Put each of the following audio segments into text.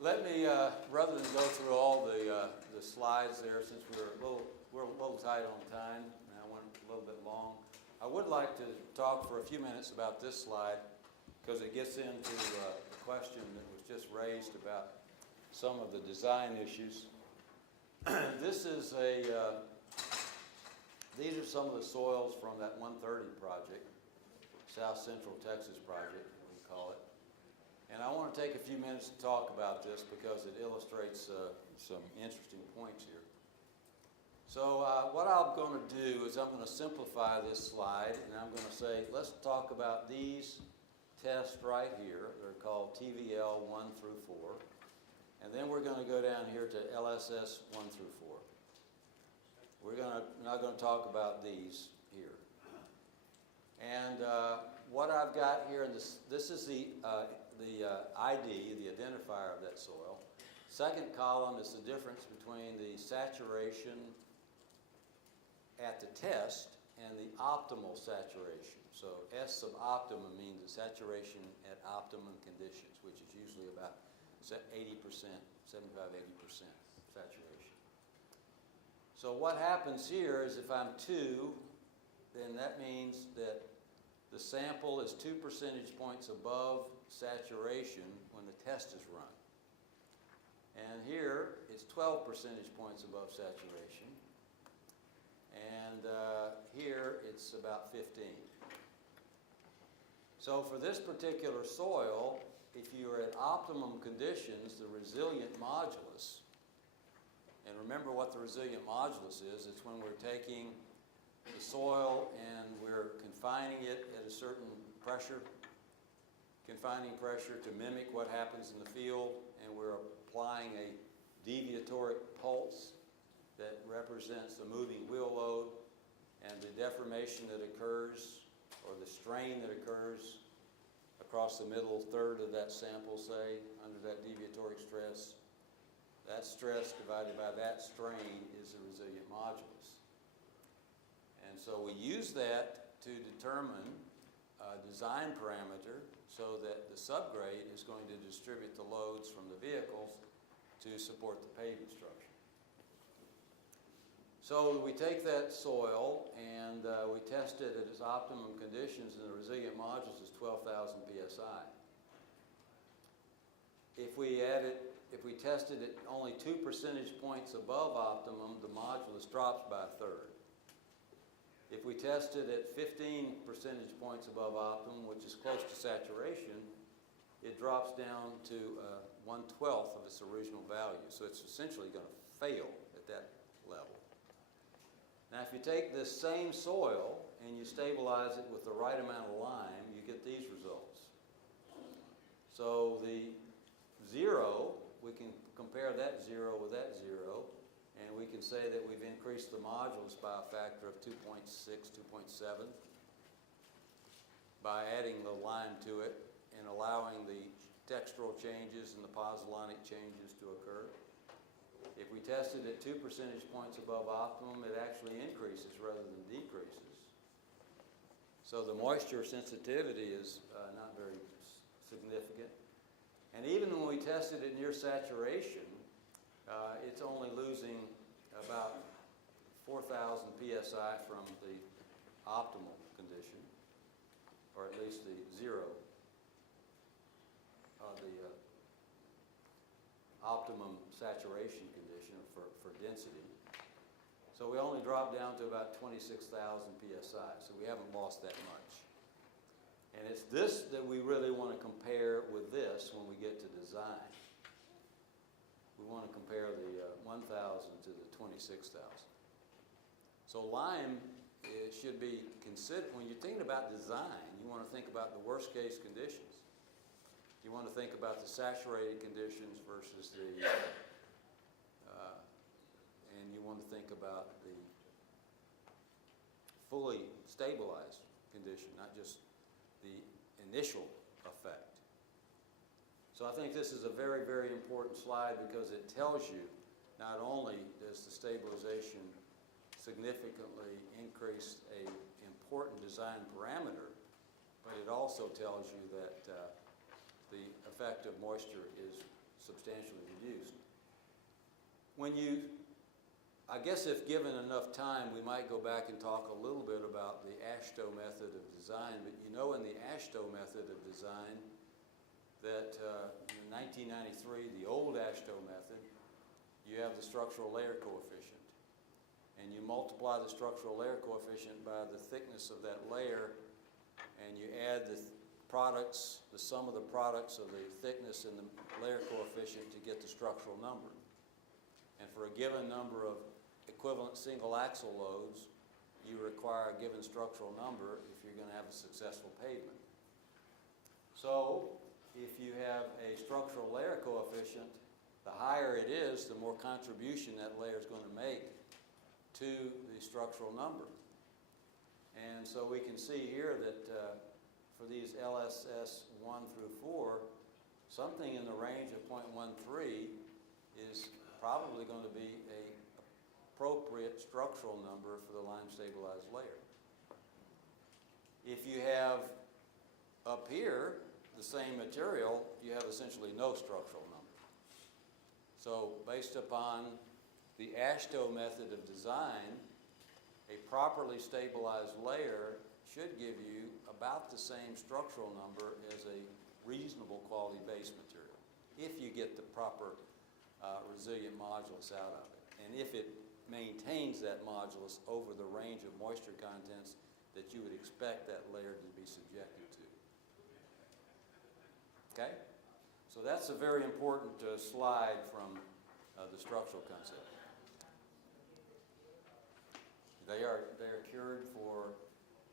Let me, rather than go through all the slides there, since we're a little tight on time, and I went a little bit long, I would like to talk for a few minutes about this slide because it gets into the question that was just raised about some of the design issues. This is these are some of the soils from that 130 project, South Central Texas project, we call it. And I want to take a few minutes to talk about this because it illustrates some interesting points here. So what I'm going to do is I'm going to simplify this slide, and I'm going to say, let's talk about these tests right here. They're called TVL 1 through 4. And then we're going to go down here to LSS 1 through 4. We're not going to talk about these here. And what I've got here, in this is the ID, the identifier of that soil. Second column is the difference between the saturation at the test and the optimal saturation. So S sub optimum means the saturation at optimum conditions, which is usually about 80%, 75–80% saturation. So what happens here is if I'm 2, then that means that the sample is 2 percentage points above saturation when the test is run. And here it's 12 percentage points above saturation. And here it's about 15. So for this particular soil, if you're at optimum conditions, the resilient modulus, and remember what the resilient modulus is, it's when we're taking the soil and we're confining it at a certain pressure, confining pressure to mimic what happens in the field, and we're applying a deviatoric pulse that represents the moving wheel load and the deformation that occurs, or the strain that occurs across the middle third of that sample, say, under that deviatoric stress. That stress divided by that strain is the resilient modulus. And so we use that to determine a design parameter so that the subgrade is going to distribute the loads from the vehicles to support the pavement structure. So we take that soil and we test it at its optimum conditions, and the resilient modulus is 12,000 psi. If we tested it only 2 percentage points above optimum, the modulus drops by a third. If we test it at 15 percentage points above optimum, which is close to saturation, it drops down to 1/12 of its original value. So it's essentially going to fail at that level. Now, if you take this same soil and you stabilize it with the right amount of lime, you get these results. So the 0, we can compare that 0 with that 0, and we can say that we've increased the modulus by a factor of 2.6, 2.7 by adding the lime to it and allowing the textural changes and the pozzolanic changes to occur. If we tested at 2 percentage points above optimum, it actually increases rather than decreases. So the moisture sensitivity is not very significant. And even when we tested it near saturation, it's only losing about 4,000 psi from the optimal condition, or at least the 0, the optimum saturation condition for density. So we only drop down to about 26,000 psi, so we haven't lost that much. And it's this that we really want to compare with this when we get to design. We want to compare the 1,000 to the 26,000. So lime should be considered, when you're thinking about design, you want to think about the worst case conditions. You want to think about the saturated conditions versus the, and you want to think about the fully stabilized condition, not just the initial effect. So I think this is a very, very important slide because it tells you not only does the stabilization significantly increase an important design parameter, but it also tells you that the effect of moisture is substantially when you, I guess if given enough time, we might go back and talk a little bit about the AASHTO method of design, but you know in the AASHTO method of design that in 1993, the old AASHTO method, you have the structural layer coefficient. And you multiply the structural layer coefficient by the thickness of that layer, and you add the products, the sum of the products of the thickness and the layer coefficient to get the structural number. And for a given number of equivalent single axle loads, you require a given structural number if you're going to have a successful pavement. So, if you have a structural layer coefficient, the higher it is, the more contribution that layer is going to make to the structural number. And so we can see here that for these LSS 1 through 4, something in the range of 0.13 is probably going to be an appropriate structural number for the lime stabilized layer. If you have up here the same material, you have essentially no structural number. So based upon the AASHTO method of design, a properly stabilized layer should give you about the same structural number as a reasonable quality base material, if you get the proper resilient modulus out of it, and if it maintains that modulus over the range of moisture contents that you would expect that layer to be subjected to. Okay? So that's a very important slide from the structural concept. They are cured for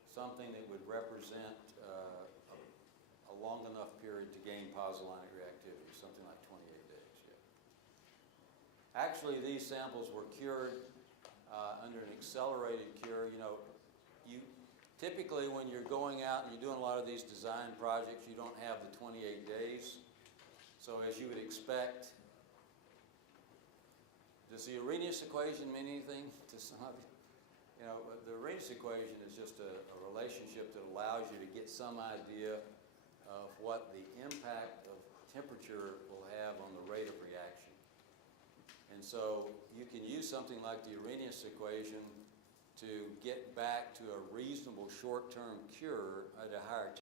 something that would represent a long enough period to gain pozzolanic reactivity, something like 28 days. Yeah. Actually, these samples were cured under an accelerated cure. You know, you typically when you're going out and you're doing a lot of these design projects, you don't have the 28 days. So as you would expect, does the Arrhenius equation mean anything to some of you? You know, the Arrhenius equation is just a relationship that allows you to get some idea of what the impact of temperature will have on the rate of reaction. And so you can use something like the Arrhenius equation to get back to a reasonable short-term cure at a higher